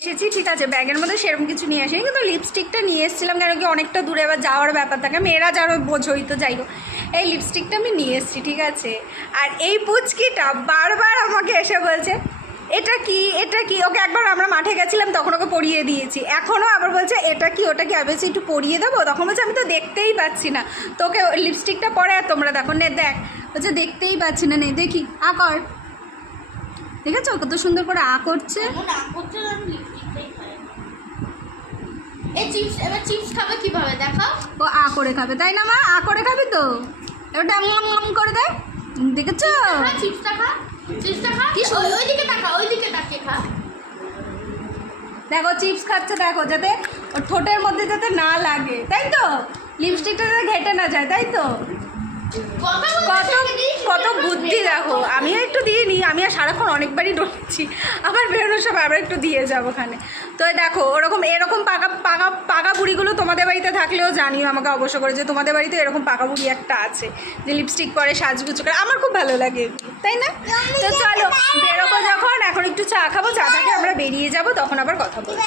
এসেছি, ঠিক আছে, ব্যাগের মধ্যে সেরকম কিছু নিয়ে আসি, কিন্তু লিপস্টিকটা নিয়ে এসেছিলাম কেন কি অনেকটা দূরে আবার যাওয়ার ব্যাপার থাকে, মেয়েরা যারা বোঝোই তো, যাই হোক এই লিপস্টিকটা আমি নিয়ে এসেছি, ঠিক আছে। আর এই পুচকিটা বারবার আমাকে এসে বলছে এটা কি এটা কি, ওকে একবার আমরা মাঠে গেছিলাম তখন ওকে পরিয়ে দিয়েছি, এখনও আবার বলছে এটা কি ওটা কি, আমি বলছি একটু পরিয়ে দেবো, তখন বলছে আমি তো দেখতেই পাচ্ছি না, তোকে লিপস্টিকটা পরে আর তোমরা দেখো, নে দেখ, বলছে দেখতেই পাচ্ছি না, নে দেখি আ কর, দেখেছো কত সুন্দর করে আ করছে। চিপস খাবে কিভাবে দেখাও? ও আ করে খাবে, তাই না মা? আ করে খাবি তো, এবার করে দেয়, দেখেছো? চিপসটা খা, চিপসটা খা, কি ওইদিকে তাকা, ওইদিকে তাকিয়ে খা। দেখো চিপস খাচ্ছে, দেখো যাতে ওর ঠোঁটের মধ্যে যাতে না লাগে, তাই তো, লিপস্টিকটা যাতে ঘেটে না যায়, তাই তো। কত কত বুদ্ধি দেখো, আমিও একটু দিয়ে নিই, আমি আর সারাক্ষণ অনেকবারই ডলেছি, আবার বেরোনোর সময় আবার একটু দিয়ে যাবো ওখানে। তো দেখো ওরকম এরকম পাকা পাকা পাকা বুড়িগুলো তোমাদের বাড়িতে থাকলেও জানিও আমাকে অবশ্য করে, যে তোমাদের বাড়িতে এরকম পাকা বুড়ি একটা আছে যে লিপস্টিক পরে সাজগুজ করে, আমার খুব ভালো লাগে, তাই না? তো চলো বেরোবো যখন, এখন একটু চা খাবো, চা থেকে আমরা বেরিয়ে যাবো, তখন আবার কথা বলবো।